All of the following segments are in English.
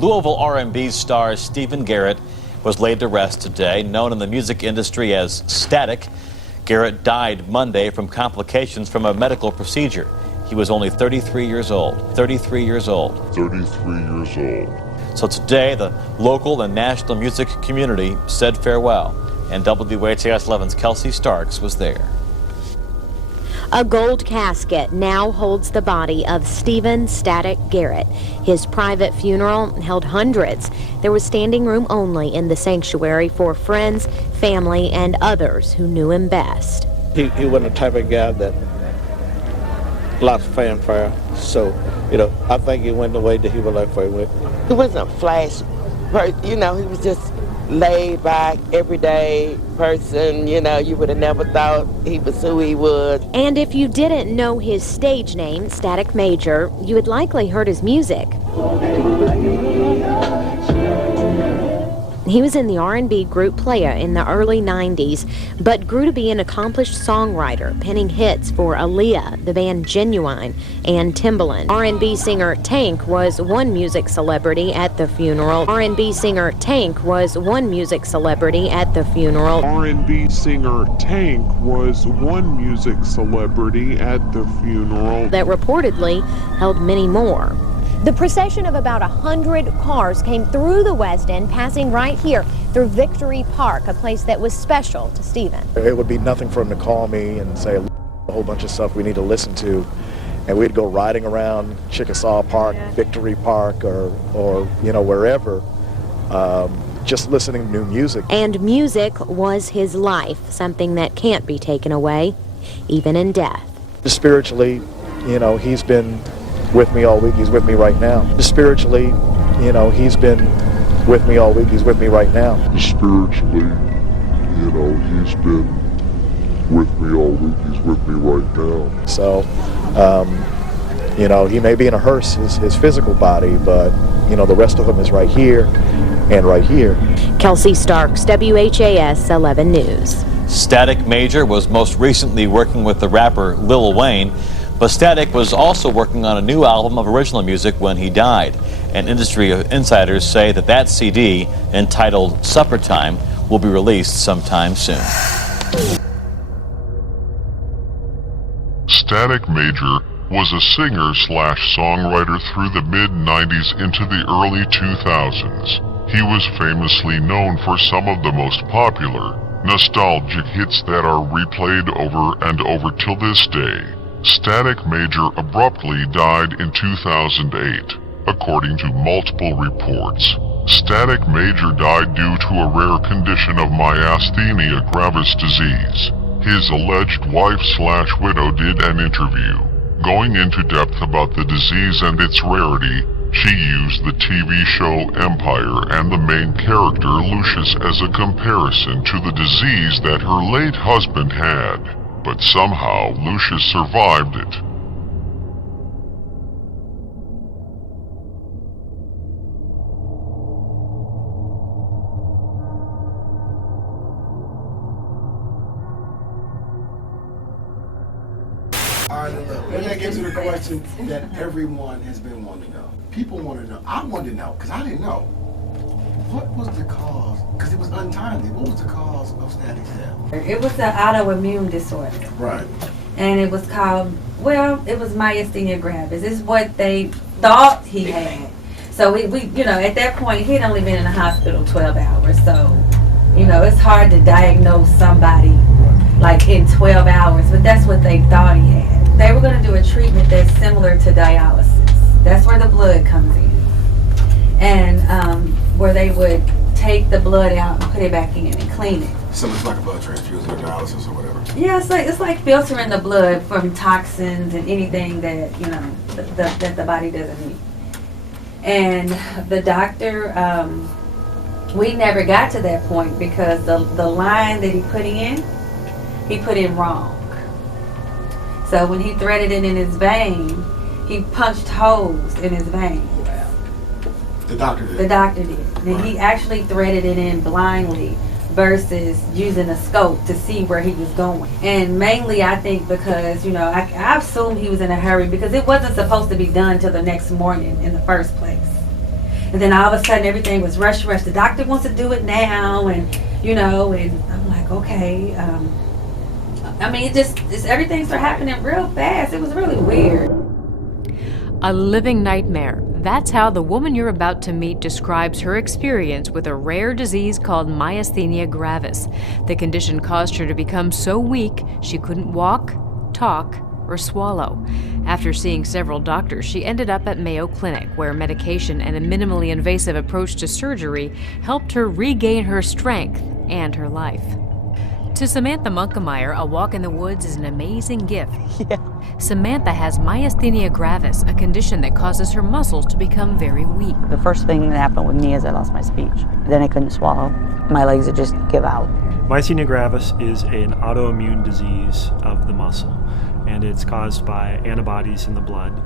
Louisville R&B star Stephen Garrett was laid to rest today. Known in the music industry as Static, Garrett died Monday from complications from a medical procedure. He was only 33 years old. 33 years old. 33 years old. So today, the local and national music community said farewell, and WHAS 11's Kelsey Starks was there. A gold casket now holds the body of Stephen Static Garrett. His private funeral held hundreds. There was standing room only in the sanctuary for friends, family, and others who knew him best. He wasn't the type of guy that lots of fanfare. So, I think he went the way that he would like for it. He wasn't a flash person, he was just laid back, everyday person, you would have never thought he was who he was. And if you didn't know his stage name, Static Major, you had likely heard his music. He was in the R&B group Playa in the early 90s, but grew to be an accomplished songwriter, penning hits for Aaliyah, the band Ginuwine, and Timbaland. R&B singer Tank was one music celebrity at the funeral. R&B singer Tank was one music celebrity at the funeral. R&B singer Tank was one music celebrity at the funeral. That reportedly held many more. The procession of about 100 cars came through the West End, passing right here through Victory Park, a place that was special to Stephen. It would be nothing for him to call me and say a whole bunch of stuff we need to listen to, and we'd go riding around Chickasaw Park, Victory Park, or wherever, just listening to new music. And music was his life, something that can't be taken away, even in death. Spiritually, he's been with me all week. He's with me right now. Spiritually, he's been with me all week. He's with me right now. Spiritually, he's been with me all week. He's with me right now. So, he may be in a hearse, his physical body, but, the rest of him is right here and right here. Kelsey Starks, WHAS 11 News. Static Major was most recently working with the rapper Lil Wayne, but Static was also working on a new album of original music when he died. And industry insiders say that CD, entitled Supper Time, will be released sometime soon. Static Major was a singer/songwriter through the mid-90s into the early 2000s. He was famously known for some of the most popular, nostalgic hits that are replayed over and over till this day. Static Major abruptly died in 2008, according to multiple reports. Static Major died due to a rare condition of myasthenia gravis disease. His alleged wife/widow did an interview, going into depth about the disease and its rarity. She used the TV show Empire and the main character Lucius as a comparison to the disease that her late husband had. But somehow Lucius survived it. All right, look, we're gonna get to the question that everyone has been wanting to know. People want to know. I wanted to know because I didn't know. What was the cause? Because it was untimely. What was the cause of Static's death? It was an autoimmune disorder. Right. And it was called, it was myasthenia gravis. It's what they thought he had. So we at that point, he'd only been in the hospital 12 hours. So, it's hard to diagnose somebody like in 12 hours, but that's what they thought he had. They were going to do a treatment that's similar to dialysis. That's where the blood comes in. And where they would take the blood out and put it back in and clean it. So it's like a blood transfusion or dialysis or whatever. Yeah, it's like filtering the blood from toxins and anything that that the body doesn't need. And the doctor, we never got to that point because the line that he put in wrong. So when he threaded it in his vein, he punched holes in his vein. The doctor did? The doctor did. And he actually threaded it in blindly versus using a scope to see where he was going. And mainly I think because, I assume he was in a hurry because it wasn't supposed to be done till the next morning in the first place. And then all of a sudden everything was rush. The doctor wants to do it now, and and I'm like, okay. I mean, everything started happening real fast. It was really weird. A living nightmare. That's how the woman you're about to meet describes her experience with a rare disease called myasthenia gravis. The condition caused her to become so weak she couldn't walk, talk, or swallow. After seeing several doctors, she ended up at Mayo Clinic, where medication and a minimally invasive approach to surgery helped her regain her strength and her life. To Samantha Munkemeyer, a walk in the woods is an amazing gift. Yeah. Samantha has myasthenia gravis, a condition that causes her muscles to become very weak. The first thing that happened with me is I lost my speech. Then I couldn't swallow. My legs would just give out. Myasthenia gravis is an autoimmune disease of the muscle, and it's caused by antibodies in the blood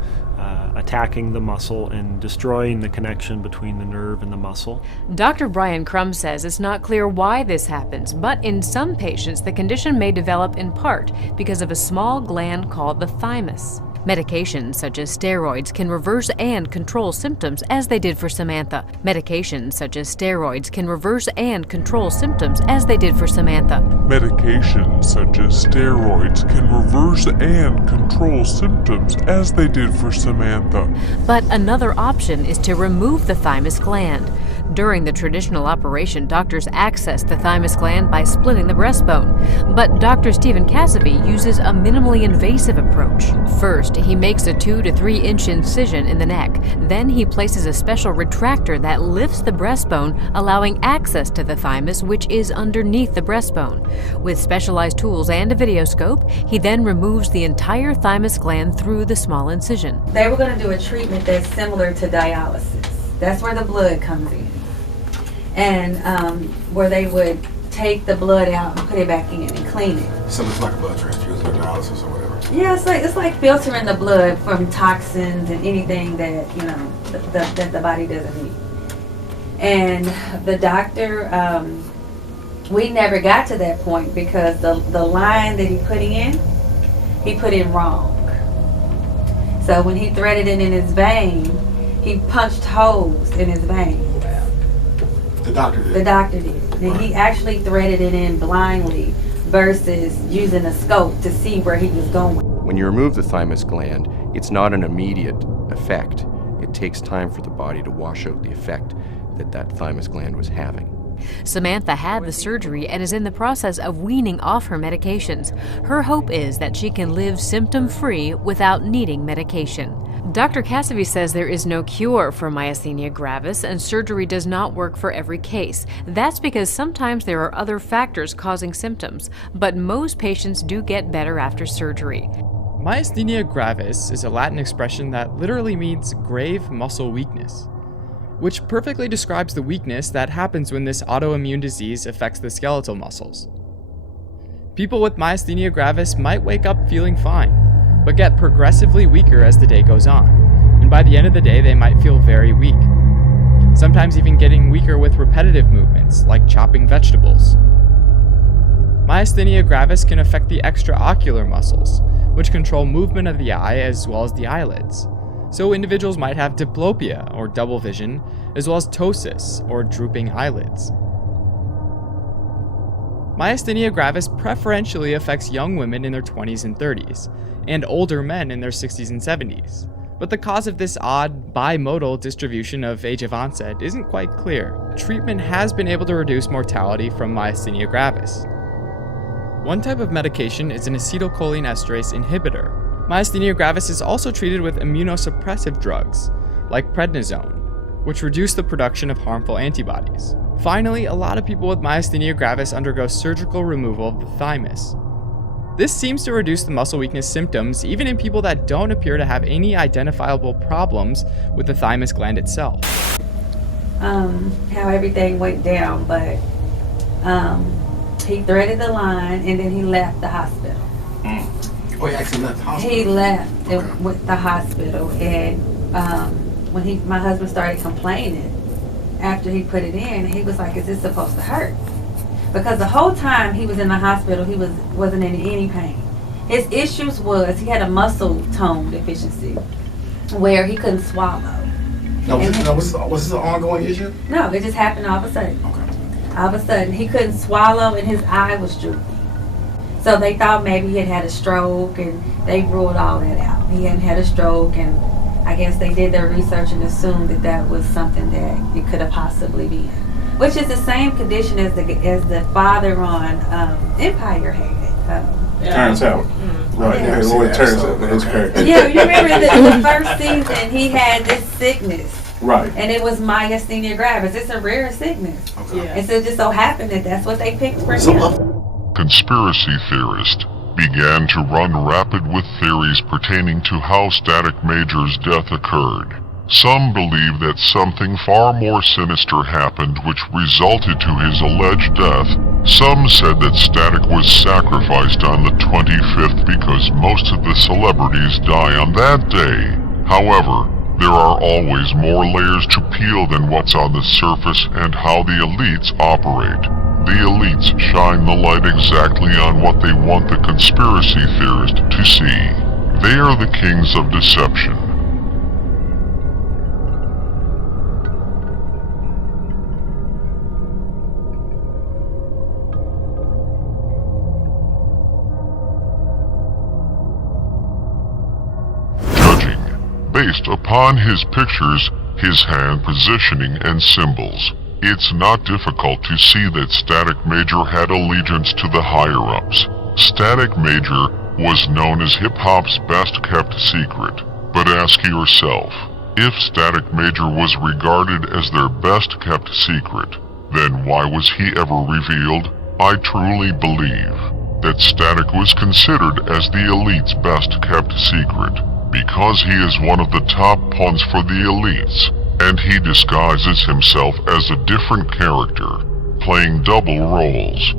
attacking the muscle and destroying the connection between the nerve and the muscle. Dr. Brian Crum says it's not clear why this happens, but in some patients the condition may develop in part because of a small gland called the thymus. Medications such as steroids can reverse and control symptoms, as they did for Samantha. Medications such as steroids can reverse and control symptoms, as they did for Samantha. Medications such as steroids can reverse and control symptoms as they did for Samantha. But another option is to remove the thymus gland. During the traditional operation, doctors access the thymus gland by splitting the breastbone. But Dr. Stephen Cassavy uses a minimally invasive approach. First, he makes a 2 to 3 inch incision in the neck. Then he places a special retractor that lifts the breastbone, allowing access to the thymus, which is underneath the breastbone. With specialized tools and a videoscope, he then removes the entire thymus gland through the small incision. They were going to do a treatment that's similar to dialysis. That's where the blood comes in. And where they would take the blood out and put it back in and clean it. So it's like a blood transfusion or dialysis or whatever. Yeah, it's like filtering the blood from toxins and anything that that the body doesn't need. And the doctor, we never got to that point because the line that he put in wrong. So when he threaded it in his vein, he punched holes in his vein. The doctor did? The doctor did. And he actually threaded it in blindly versus using a scope to see where he was going. When you remove the thymus gland, it's not an immediate effect. It takes time for the body to wash out the effect that thymus gland was having. Samantha had the surgery and is in the process of weaning off her medications. Her hope is that she can live symptom-free without needing medication. Dr. Cassavy says there is no cure for myasthenia gravis and surgery does not work for every case. That's because sometimes there are other factors causing symptoms, but most patients do get better after surgery. Myasthenia gravis is a Latin expression that literally means grave muscle weakness, which perfectly describes the weakness that happens when this autoimmune disease affects the skeletal muscles. People with myasthenia gravis might wake up feeling fine, but get progressively weaker as the day goes on, and by the end of the day they might feel very weak, sometimes even getting weaker with repetitive movements, like chopping vegetables. Myasthenia gravis can affect the extraocular muscles, which control movement of the eye as well as the eyelids. So individuals might have diplopia, or double vision, as well as ptosis, or drooping eyelids. Myasthenia gravis preferentially affects young women in their 20s and 30s, and older men in their 60s and 70s. But the cause of this odd bimodal distribution of age of onset isn't quite clear. Treatment has been able to reduce mortality from myasthenia gravis. One type of medication is an acetylcholinesterase inhibitor. Myasthenia gravis is also treated with immunosuppressive drugs, like prednisone, which reduce the production of harmful antibodies. Finally, a lot of people with myasthenia gravis undergo surgical removal of the thymus. This seems to reduce the muscle weakness symptoms even in people that don't appear to have any identifiable problems with the thymus gland itself. How everything went down, but he threaded the line and then he left the hospital. Oh, he actually left the hospital? He left with the hospital, and when my husband started complaining after he put it in, he was like, is this supposed to hurt? Because the whole time he was in the hospital, he wasn't in any pain. His issues was he had a muscle tone deficiency where he couldn't swallow. No, was this an ongoing issue? No, it just happened all of a sudden. Okay. All of a sudden, he couldn't swallow and his eye was droopy. So they thought maybe he had had a stroke, and they ruled all that out. He hadn't had a stroke, and I guess they did their research and assumed that that was something that it could have possibly been. Which is the same condition as the father on Empire had. Terrence Howard. Right, Yeah. his character. Yeah, you remember the first season he had this sickness. Right. And it was myasthenia gravis. It's a rare sickness. Okay. And so it just so happened that that's what they picked for him. Conspiracy theorists began to run rapid with theories pertaining to how Static Major's death occurred. Some believe that something far more sinister happened which resulted to his alleged death. Some said that Static was sacrificed on the 25th because most of the celebrities die on that day. However, there are always more layers to peel than what's on the surface and how the elites operate. The elites shine the light exactly on what they want the conspiracy theorist to see. They are the kings of deception. Judging based upon his pictures, his hand positioning and symbols, it's not difficult to see that Static Major had allegiance to the higher-ups. Static Major was known as hip-hop's best-kept secret. But ask yourself, if Static Major was regarded as their best-kept secret, then why was he ever revealed? I truly believe that Static was considered as the elite's best-kept secret, because he is one of the top pawns for the elites. And he disguises himself as a different character, playing double roles.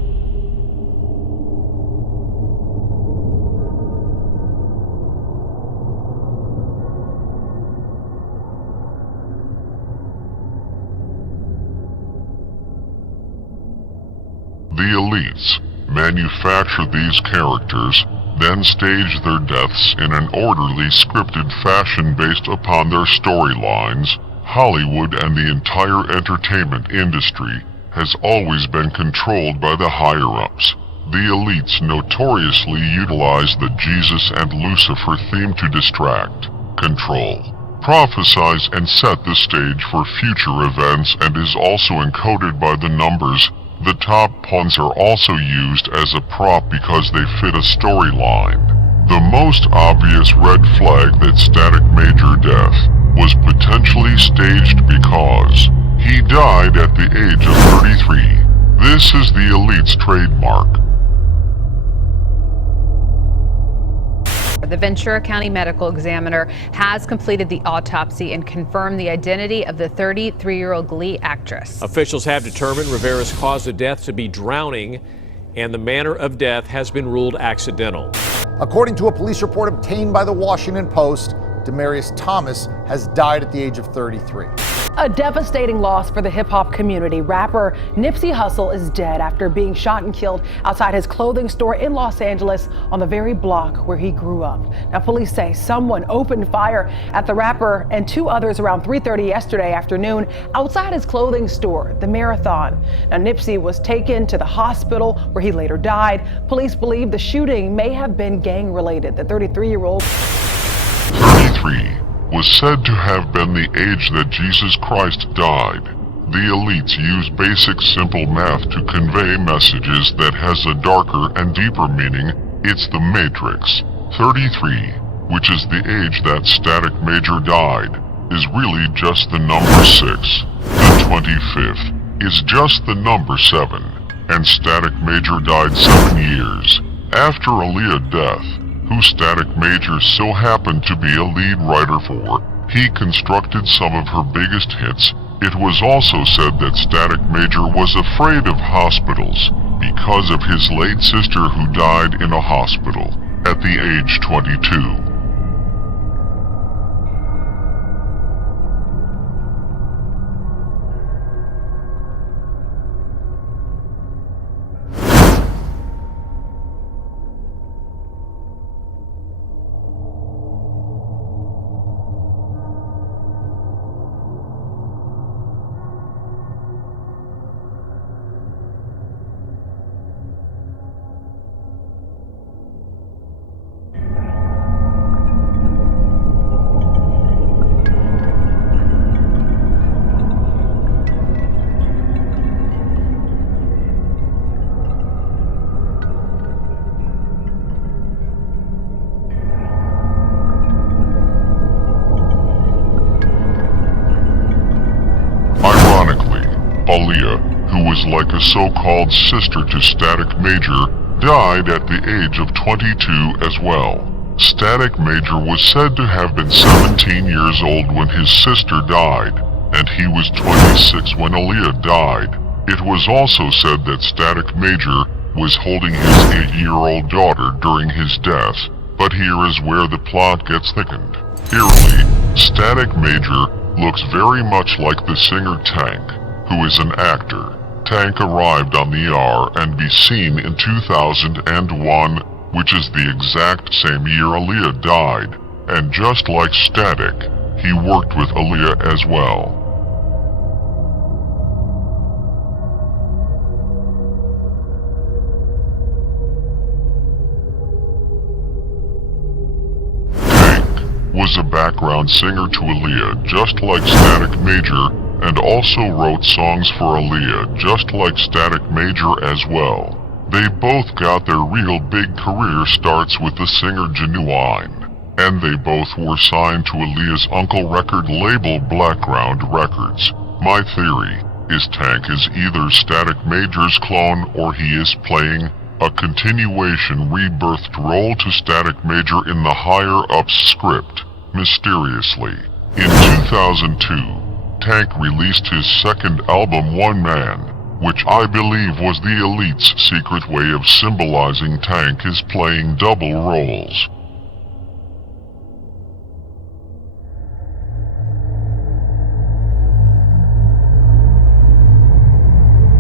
The elites manufacture these characters, then stage their deaths in an orderly, scripted fashion based upon their storylines. Hollywood and the entire entertainment industry has always been controlled by the higher-ups. The elites notoriously utilize the Jesus and Lucifer theme to distract, control, prophesize, and set the stage for future events, and is also encoded by the numbers. The top pawns are also used as a prop because they fit a storyline. The most obvious red flag that Static Major death was potentially staged because he died at the age of 33. This is the elite's trademark. The Ventura County Medical Examiner has completed the autopsy and confirmed the identity of the 33-year-old Glee actress. Officials have determined Rivera's cause of death to be drowning, and the manner of death has been ruled accidental. According to a police report obtained by the Washington Post, Demarius Thomas has died at the age of 33. A devastating loss for the hip-hop community. Rapper Nipsey Hussle is dead after being shot and killed outside his clothing store in Los Angeles on the very block where he grew up. Now, police say someone opened fire at the rapper and two others around 3:30 yesterday afternoon outside his clothing store, The Marathon. Now, Nipsey was taken to the hospital where he later died. Police believe the shooting may have been gang-related. The 33-year-old 33 was said to have been the age that Jesus Christ died. The elites use basic simple math to convey messages that has a darker and deeper meaning. It's the Matrix. 33, which is the age that Static Major died, is really just the number 6. The 25th is just the number 7. And Static Major died 7 years after Aaliyah's death, who Static Major so happened to be a lead writer for. He constructed some of her biggest hits. It was also said that Static Major was afraid of hospitals because of his late sister who died in a hospital at the age 22. a so-called sister to Static Major, died at the age of 22 as well. Static Major was said to have been 17 years old when his sister died, and he was 26 when Aaliyah died. It was also said that Static Major was holding his 8-year-old daughter during his death, but here is where the plot gets thickened. Eerily, Static Major looks very much like the singer Tank, who is an actor. Tank arrived on the R&B scene in 2001, which is the exact same year Aaliyah died, and just like Static, he worked with Aaliyah as well. Was a background singer to Aaliyah just like Static Major, and also wrote songs for Aaliyah just like Static Major as well. They both got their real big career starts with the singer Ginuwine, and they both were signed to Aaliyah's uncle record label Blackground Records. My theory is Tank is either Static Major's clone or he is playing a continuation rebirthed role to Static Major in the Higher Ups script. Mysteriously, in 2002, Tank released his second album One Man, which I believe was the Elite's secret way of symbolizing Tank is playing double roles.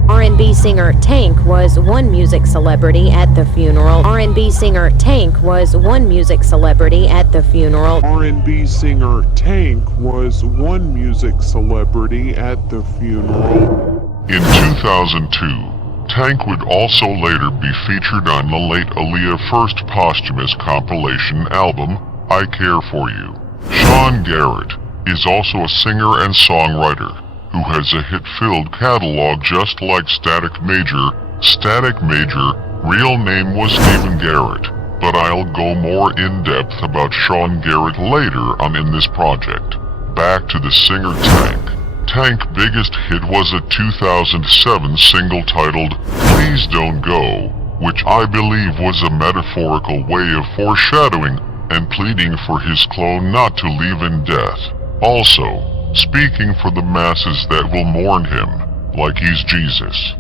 R&B singer Tank was one music celebrity at the funeral. R&B singer Tank was one music celebrity at the funeral. R&B singer Tank was one music celebrity at the funeral. In 2002, Tank would also later be featured on the late Aaliyah first posthumous compilation album, I Care For You. Sean Garrett is also a singer and songwriter who has a hit-filled catalog just like Static Major. Static Major, real name was Stephen Garrett, but I'll go more in-depth about Sean Garrett later on in this project. Back to the singer Tank. Tank's biggest hit was a 2007 single titled Please Don't Go, which I believe was a metaphorical way of foreshadowing and pleading for his clone not to leave in death. Also, speaking for the masses that will mourn him, like he's Jesus.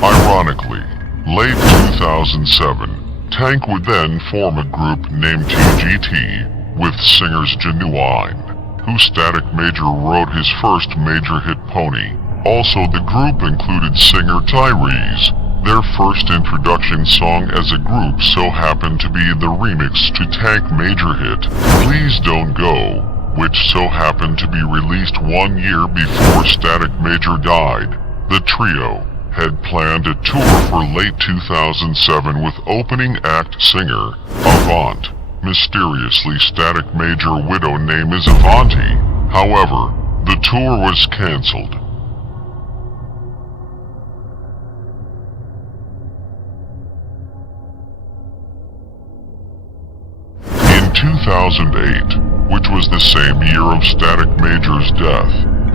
Ironically, late 2007, Tank would then form a group named TGT with singers Ginuwine, who Static Major wrote his first major hit Pony. Also, the group included singer Tyrese. Their first introduction song as a group so happened to be the remix to Tank major hit Please Don't Go, which so happened to be released 1 year before Static Major died. The trio had planned a tour for late 2007 with opening act singer Avant. Mysteriously, Static Major widow name is Avanti. However, the tour was cancelled. In 2008, which was the same year of Static Major's death,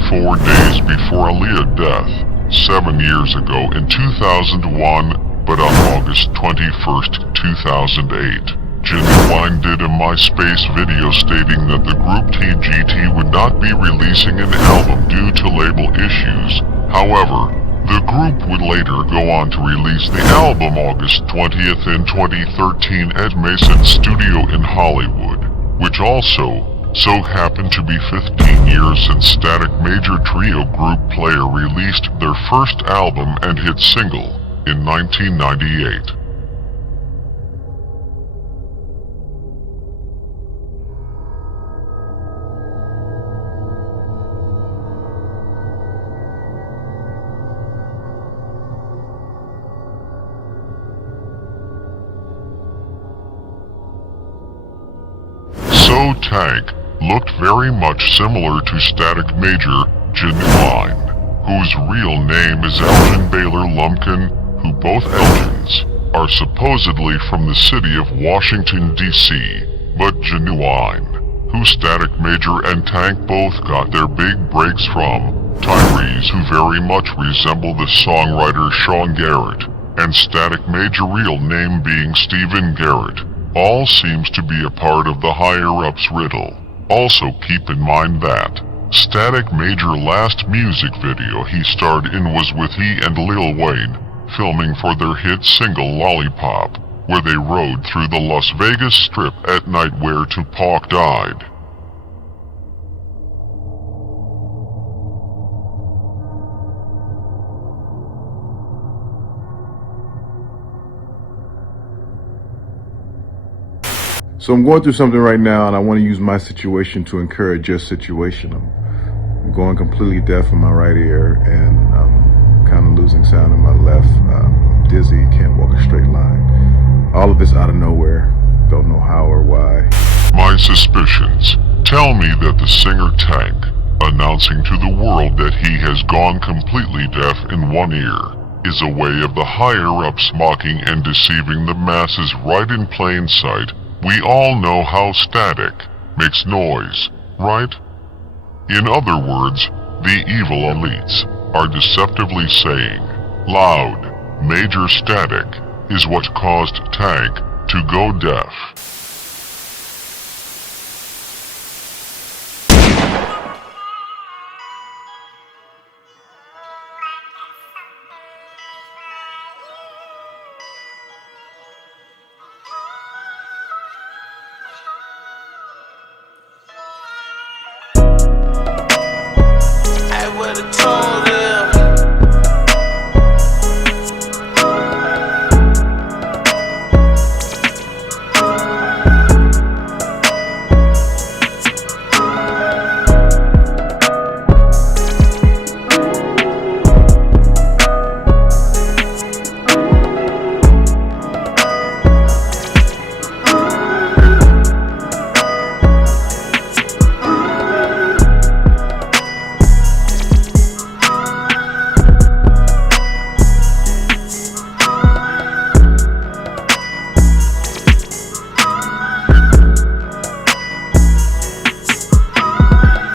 4 days before Aaliyah's death, 7 years ago in 2001, but on August 21st, 2008, Ginuwine did a MySpace video stating that the group TGT would not be releasing an album due to label issues. However, the group would later go on to release the album August 20th in 2013 at Mason Studio in Hollywood, which also so happened to be 15 years since Static Major trio group Player released their first album and hit single in 1998. Tank looked very much similar to Static Major Ginuwine, whose real name is Elgin Baylor Lumpkin, who both Elgins are supposedly from the city of Washington, D.C., but Ginuwine, who Static Major and Tank both got their big breaks from, Tyrese, who very much resemble the songwriter Sean Garrett, and Static Major real name being Stephen Garrett, all seems to be a part of the higher-ups riddle. Also keep in mind that Static Major last music video he starred in was with he and Lil Wayne, filming for their hit single Lollipop, where they rode through the Las Vegas Strip at night where Tupac died. So I'm going through something right now, and I want to use my situation to encourage your situation. I'm going completely deaf in my right ear, and I'm kind of losing sound in my left. I'm dizzy, can't walk a straight line. All of this out of nowhere. Don't know how or why. My suspicions tell me that the singer Tank, announcing to the world that he has gone completely deaf in one ear, is a way of the higher-ups mocking and deceiving the masses right in plain sight. We all know how static makes noise, right? In other words, the evil elites are deceptively saying, loud, major static is what caused Tank to go deaf.